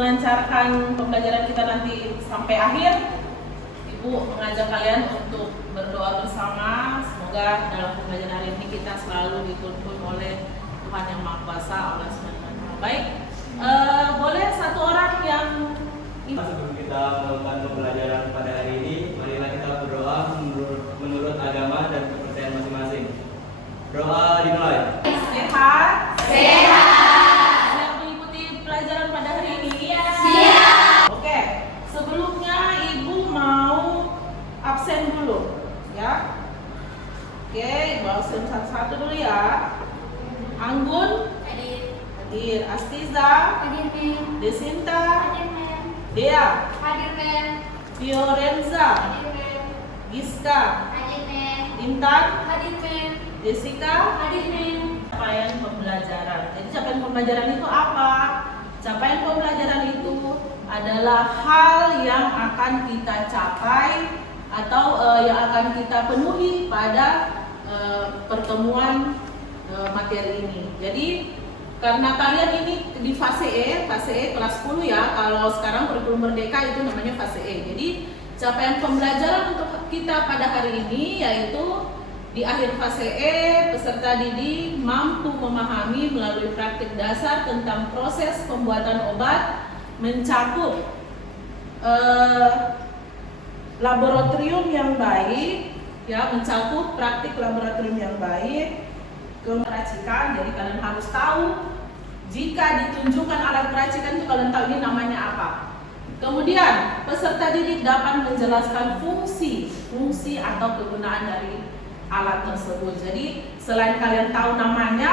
melancarkan pembelajaran kita nanti sampai akhir, Ibu mengajak kalian untuk berdoa bersama. Semoga dalam pembelajaran hari ini kita selalu dituntun oleh Tuhan Yang Maha Kuasa, Allah SWT. Baik, boleh satu orang yang sebelum kita melakukan pembelajaran pada hari ini, marilah kita berdoa menurut agama dan kepercayaan masing-masing. Doa dimulai. Sehat? Sehat. Siap mengikuti pelajaran pada hari ini? Siap. Oke, sebelumnya Ibu mau absen dulu, ya. Oke, Ibu absen satu-satu dulu ya. Anggun? Hadir. Astiza? Hadir, Mem. Desinta? Hadir, Mem. Dea? Hadir, Mem. Fiorenza? Hadir, Mem. Giska? Hadir, Mem. Intan? Hadir, Mem. Jessica? Hadir, Mem. Capaian pembelajaran. Jadi capaian pembelajaran itu apa? Capaian pembelajaran itu adalah hal yang akan kita capai atau yang akan kita penuhi pada pertemuan materi ini. Jadi karena kalian ini di fase E kelas 10 ya. Kalau sekarang kurikulum merdeka itu namanya fase E. Jadi capaian pembelajaran untuk kita pada hari ini yaitu di akhir fase E, peserta didik mampu memahami melalui praktik dasar tentang proses pembuatan obat, mencakup laboratorium yang baik, ya, mencakup praktik laboratorium yang baik, keracikan. Jadi kalian harus tahu jika ditunjukkan alat peracikan itu kalian tahu ini namanya apa. Kemudian peserta didik dapat menjelaskan fungsi atau kegunaan dari alat tersebut. Jadi selain kalian tahu namanya,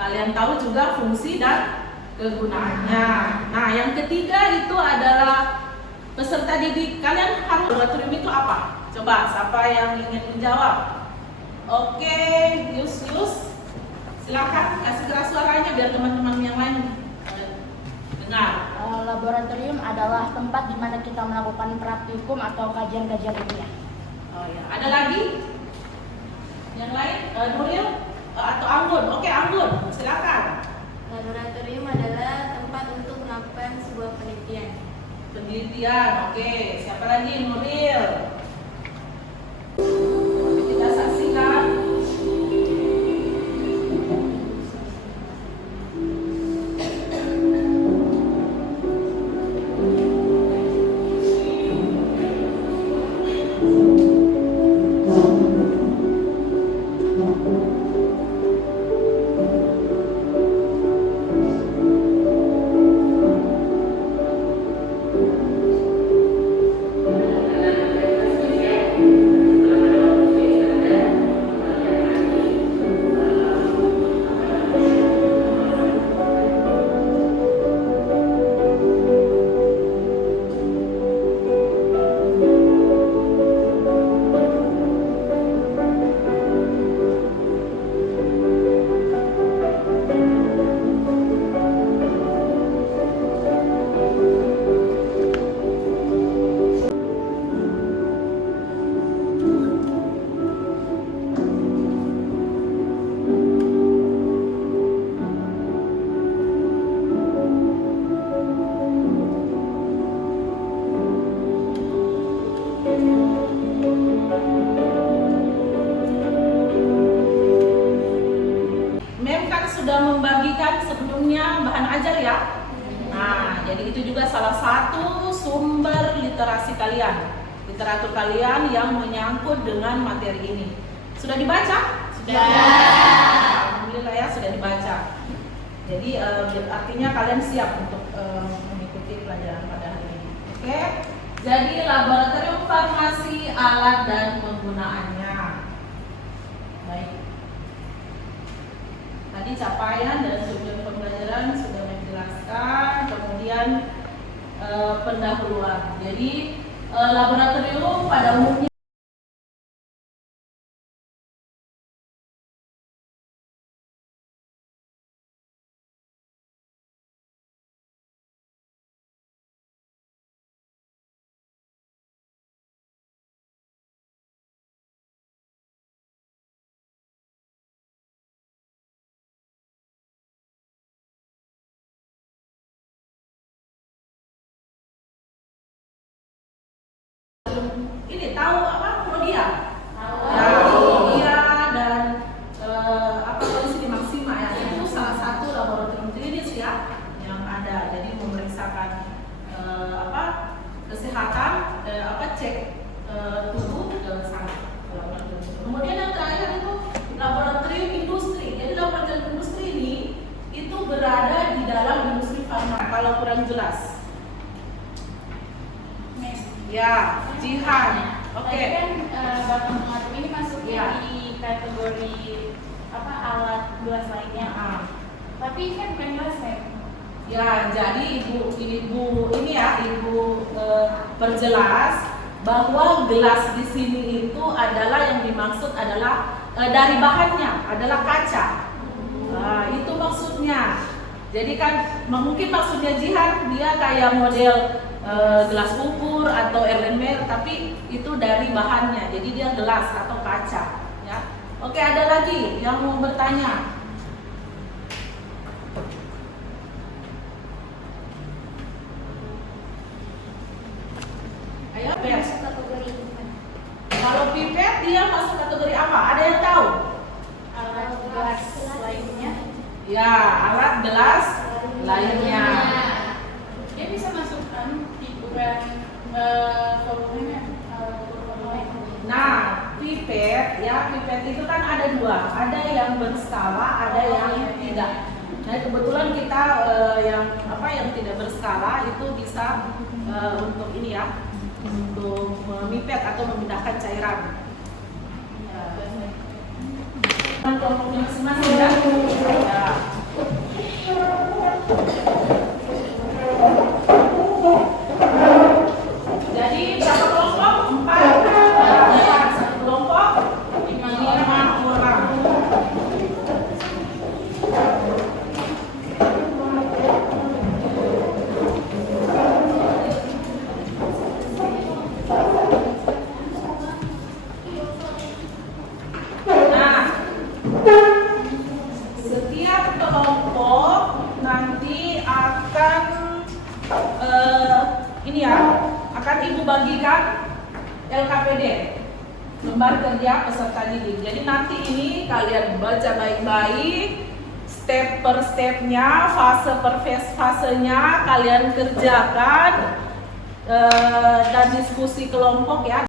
kalian tahu juga fungsi dan kegunaannya. Nah, yang ketiga itu adalah peserta didik. Kalian harus laboratorium itu apa? Coba siapa yang ingin menjawab? Oke, Yus, silakan kasih keras suaranya biar teman-teman yang lain dengar. Laboratorium adalah tempat di mana kita melakukan praktikum atau kajian-kajian ilmiah. Oh ya, ada lagi? Yang lain, Nuril atau Anggun? Oke, Anggun, silakan. Laboratorium adalah tempat untuk melakukan sebuah penelitian. Penelitian, oke. Siapa lagi? Nuril. Kita saksikan. Sudah membagikan sebelumnya bahan ajar ya. Nah, jadi itu juga salah satu sumber literasi kalian, literatur kalian yang menyangkut dengan materi ini. Sudah dibaca? Sudah. Alhamdulillah ya, sudah dibaca. Jadi artinya kalian siap untuk mengikuti pelajaran pada hari ini. Oke? Jadi laboratorium farmasi, alat dan penggunaannya. Baik. Tadi capaian dan tujuan pembelajaran sudah menjelaskan, kemudian pendahuluan. Jadi laboratorium pada umumnya kalau kurang jelas. Ya, Jihan. Oke. Tadi kan bahan pengatur ini masuknya Iya. di kategori apa alat gelas lainnya. Tapi kan bukan gelas Mem. Ya, jadi ibu ini ya, ibu perjelas bahwa gelas di sini itu adalah yang dimaksud adalah dari bahannya adalah kaca. Itu maksudnya. Jadi kan mungkin maksudnya Jihan dia kayak model gelas ukur atau Erlenmeyer, tapi itu dari bahannya. Jadi dia gelas atau kaca. Ya. Oke, ada lagi yang mau bertanya? Ayo, Pes. Kategori Kalau pipet dia masuk kategori apa? Ada yang tahu? Alat gelas lainnya. Ya, alat gelas lainnya. Dia bisa masukkan ukuran volumenya. Nah, pipet ya, pipet itu kan ada dua, ada yang berskala, ada yang tidak. Nah, kebetulan kita yang tidak berskala itu bisa untuk ini ya, untuk memipet atau memindahkan cairan. Kelompoknya masing-masing ya. Ya. Jadi berapa kelompok? 4. Satu kelompok 5 orang. Nah, setiap kelompok nanti akan akan ibu bagikan LKPD, lembar kerja peserta didik. Jadi nanti ini kalian baca baik-baik, step per stepnya, fase per fasenya kalian kerjakan dan diskusi kelompok ya.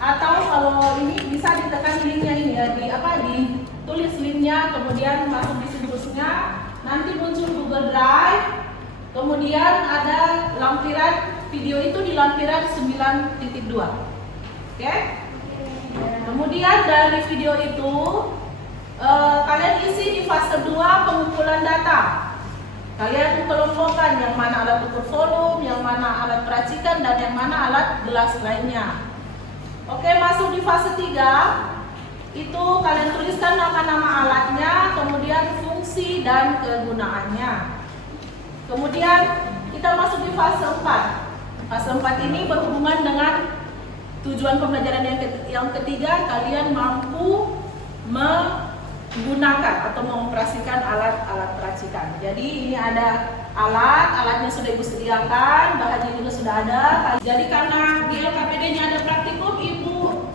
Atau kalau ini bisa ditekan linknya ini ya, ditulis linknya, kemudian masuk di situsnya, nanti muncul Google Drive, kemudian ada lampiran video itu di lampiran 9.2. Oke? Kemudian dari video itu kalian isi di fase 2 pengumpulan data. Kalian kelompokkan yang mana alat ukur volume, yang mana alat peracikan, dan yang mana alat gelas lainnya. Oke, masuk di fase 3. Itu kalian tuliskan nama-nama alatnya, kemudian fungsi dan kegunaannya. Kemudian kita masuk di fase 4. Fase 4 ini berhubungan dengan tujuan pembelajaran yang ketiga, kalian mampu menggunakan atau mengoperasikan alat-alat peracikan. Jadi ini ada alatnya sudah ibu sediakan, bahannya juga sudah ada. Jadi karena di LKPD-nya ada praktikum, ibu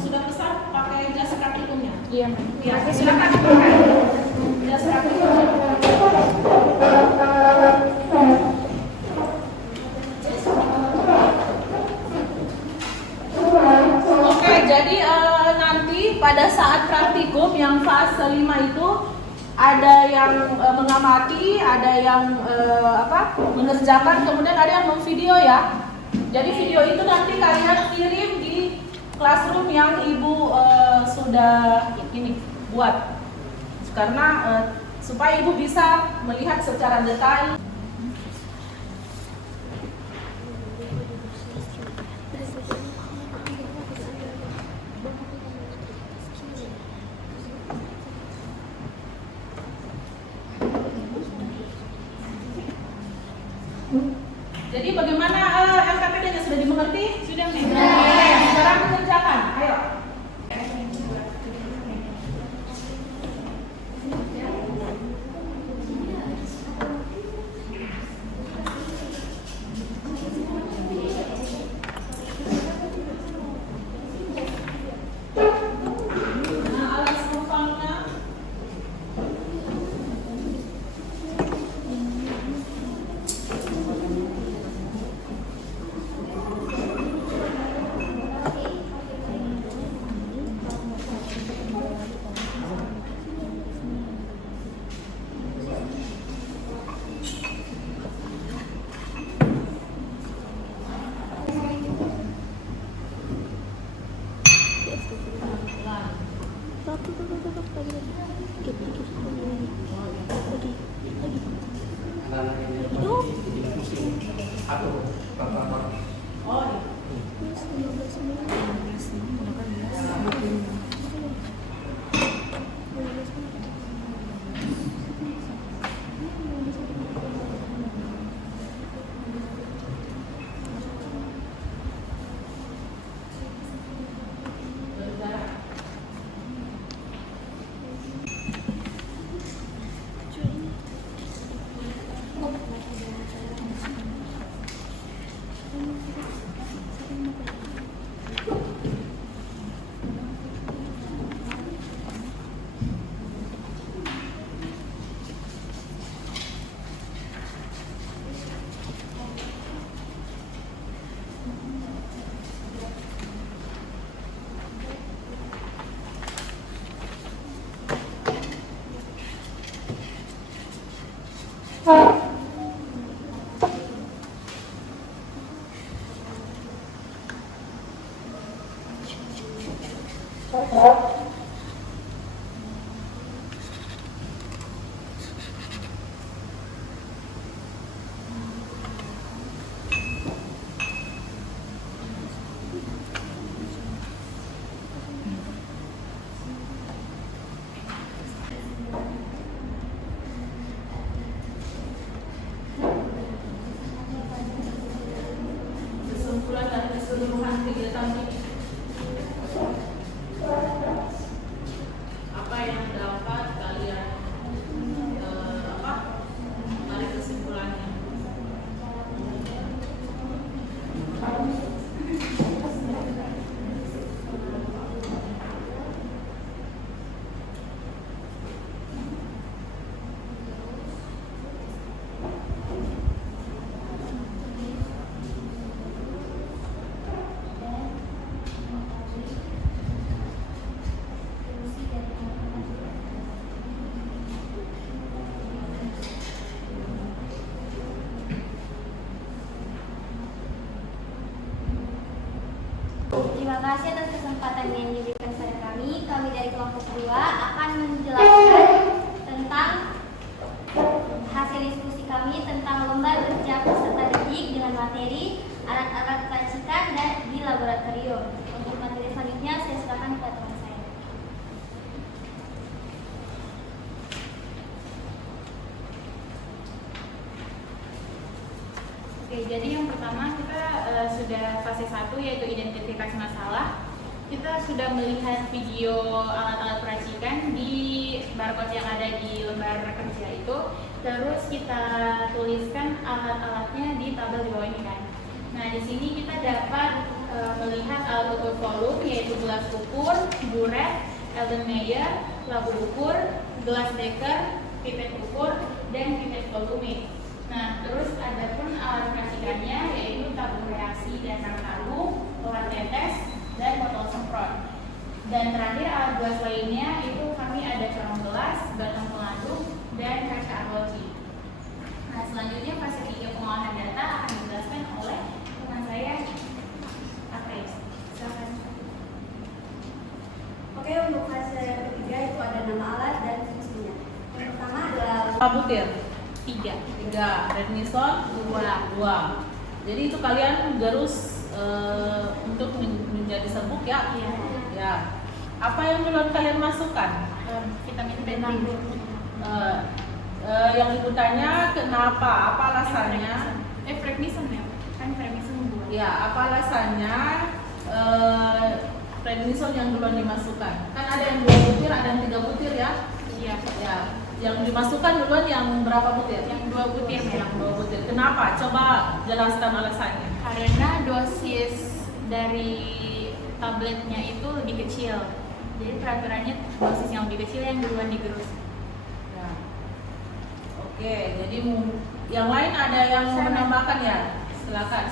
sudah pesan pakai jas praktikumnya. Iya. Ya, silakan pakai jas praktikumnya. Oke, jadi nanti pada saat praktikum yang fase 5 itu ada yang mengamati, ada yang mengerjakan, kemudian ada yang memvideo ya. Jadi video itu nanti kalian kirim di classroom yang ibu sudah ini buat, karena supaya ibu bisa melihat secara detail. Jadi bagaimana LKPD-nya sudah dimengerti? Sudah, nih. Sekarang dikerjakan. Ayo. Nah, alat serumpangnya Kesimpulan dari keseluruhan kegiatan ini. Apa yang dapat kalian tarik kesimpulannya? Terima kasih atas kesempatan yang diberikan kepada kami. Kami dari kelompok 2 akan menjelaskan tentang hasil diskusi kami tentang lomba kerja peserta didik dengan materi alat-alat peracikan dan di laboratorium. Untuk materi selanjutnya saya silakan kepada teman saya. Oke, jadi yang pertama kita sudah fase 1 yaitu identifikasi masalah. Kita sudah melihat video alat-alat peracikan di barcode yang ada di lembar kerja itu. Terus kita tuliskan alat-alatnya di tabel di bawah ini kan. Nah, di sini kita dapat melihat alat ukur volume yaitu gelas ukur, buret, Erlenmeyer, labu ukur, gelas beker, pipet ukur, dan pipet volume. Nah, terus ada pun alat peracikannya yaitu tabung reaksi dasar tabung, pelat tetes, dan botol semprot. Dan terakhir alat gelas lainnya itu kami ada corong gelas, batang peladung, dan kaca arloji. Nah, selanjutnya fase 3 pengolahan data akan dijelaskan oleh teman saya, Akres. Silakan. Oke, untuk fase ketiga itu ada nama alat dan fungsinya. Yang pertama adalah Berapa butir? 3. Prednison 2. Jadi itu kalian garus untuk menjadi serbuk ya? Iya. Ya. Apa yang duluan kalian masukkan? Vitamin B6. Yang ibu tanya kenapa? Apa alasannya? Prednison ya? Kan prednison 2. Ya, apa alasannya prednison yang duluan dimasukkan? Kan ada yang 2 butir, ada yang 3 butir ya? Iya. Ya. Yang dimasukkan duluan yang berapa butir? Yang 2 butir ya. Yang 2 butir. Kenapa? Coba jelaskan alasannya. Karena dosis dari tabletnya itu lebih kecil. Jadi peraturannya dosis yang lebih kecil yang duluan digerus. Ya. Oke, jadi yang lain ada yang mau menambahkan ya? Silakan.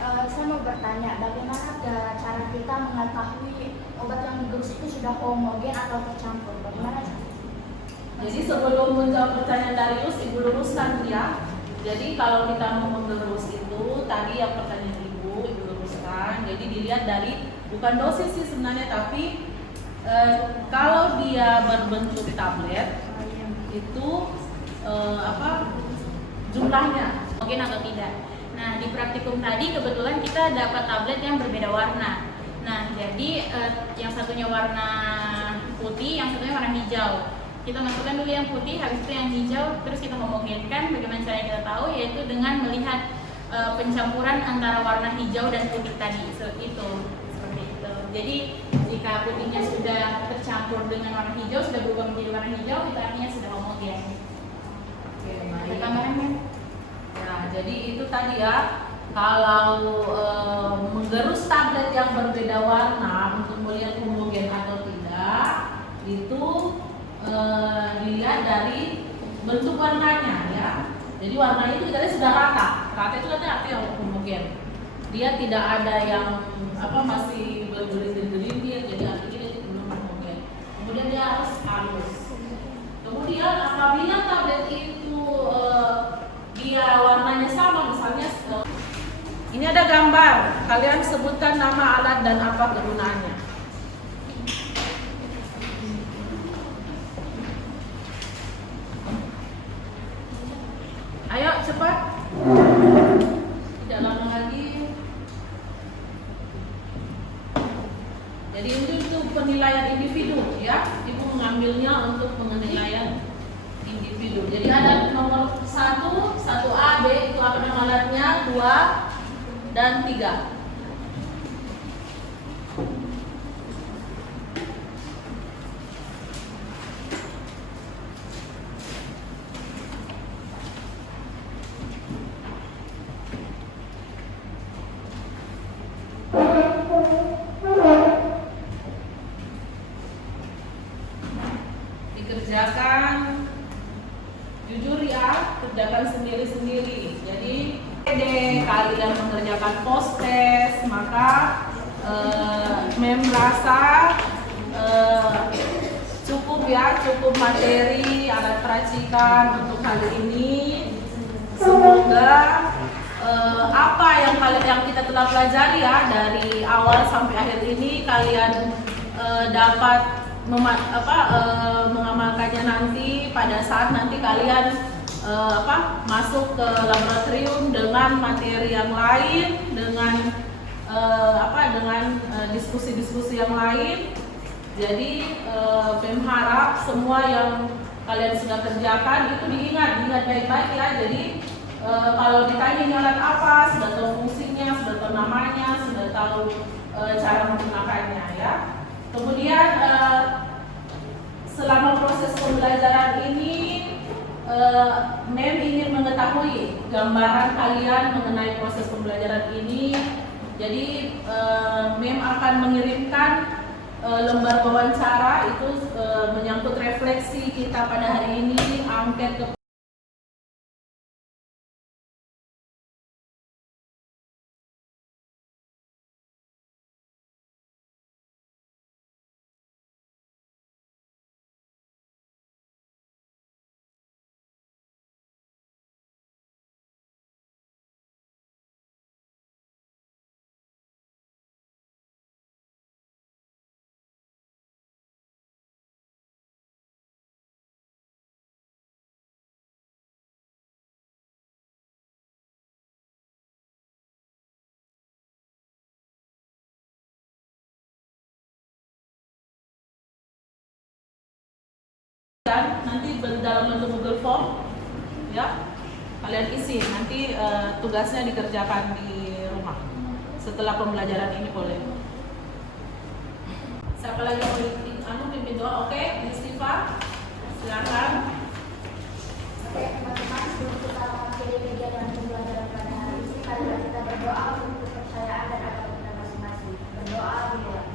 Saya mau bertanya, bagaimana cara kita mengetahui obat yang digerus itu sudah homogen atau tercampur? Bagaimana cara? Jadi sebelum menjawab pertanyaan Darius, Ibu luruskan ya. Jadi kalau kita mau menggerus itu, tadi yang pertanyaan Ibu luruskan. Jadi dilihat dari bukan dosis sih sebenarnya, tapi Kalau dia berbentuk tablet itu jumlahnya mungkin atau tidak. Nah, di praktikum tadi kebetulan kita dapat tablet yang berbeda warna. Nah, jadi yang satunya warna putih, yang satunya warna hijau. Kita masukkan dulu yang putih, habis itu yang hijau, terus kita homogenkan. Bagaimana cara kita tahu? Yaitu dengan melihat pencampuran antara warna hijau dan putih tadi. Seperti itu. Jadi jika putihnya sudah tercampur dengan warna hijau, sudah berubah menjadi warna hijau, itu artinya sudah homogen. Oke, Ada baik. tambahan kan? Ya, jadi itu tadi ya, kalau menggerus tablet yang berbeda warna untuk melihat homogen atau tidak, itu dilihat dari bentuk warnanya ya. Jadi warnanya itu kita lihat sudah rata. Rata itu kan artinya homogen. Dia tidak ada yang masih bergelintir-gelintir, jadi artinya dia belum homogen. Kemudian dia harus halus. Kemudian apabila tablet itu dia warnanya sama, misalnya ini ada gambar, kalian sebutkan nama alat dan apa kegunaannya. Ayo cepat, tidak lama lagi. Jadi itu penilaian individu ya, ibu mengambilnya untuk penilaian individu. Jadi ada nomor 1A, B itu apa nama alatnya, 2 dan 3. Dikerjakan jujur ya, kerjakan sendiri-sendiri. Jadi kalian mengerjakan post test, maka merasa cukup materi alat peracikan untuk kali ini. Semoga apa yang kita telah pelajari ya dari awal sampai akhir ini kalian dapat mengamalkannya nanti pada saat nanti kalian masuk ke laboratorium dengan materi yang lain, dengan diskusi-diskusi yang lain. Jadi Pem harap semua yang kalian sudah kerjakan itu diingat baik-baik ya. Jadi kalau ditanya ini alat apa, sudah tahu fungsinya, sudah tahu namanya, sudah tahu cara menggunakannya ya. Kemudian selama proses pembelajaran ini Mem ingin mengetahui gambaran kalian mengenai proses pembelajaran ini. Jadi Mem akan mengirimkan lembar wawancara itu menyangkut refleksi kita pada hari ini, angket ke dan nanti dalam bentuk Google Form ya, kalian isi nanti tugasnya dikerjakan di rumah setelah pembelajaran ini. Boleh siapa lagi mau pimpin doa? Oke, Istighfar silakan. Oke, teman-teman, sebelum kita mengakhiri kegiatan pembelajaran pada hari ini, marilah kita berdoa untuk kepercayaan dan agama kita masing-masing. Berdoa dimulai.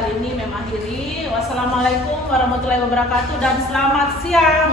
Hari ini mengakhiri. Wassalamualaikum warahmatullahi wabarakatuh dan selamat siang.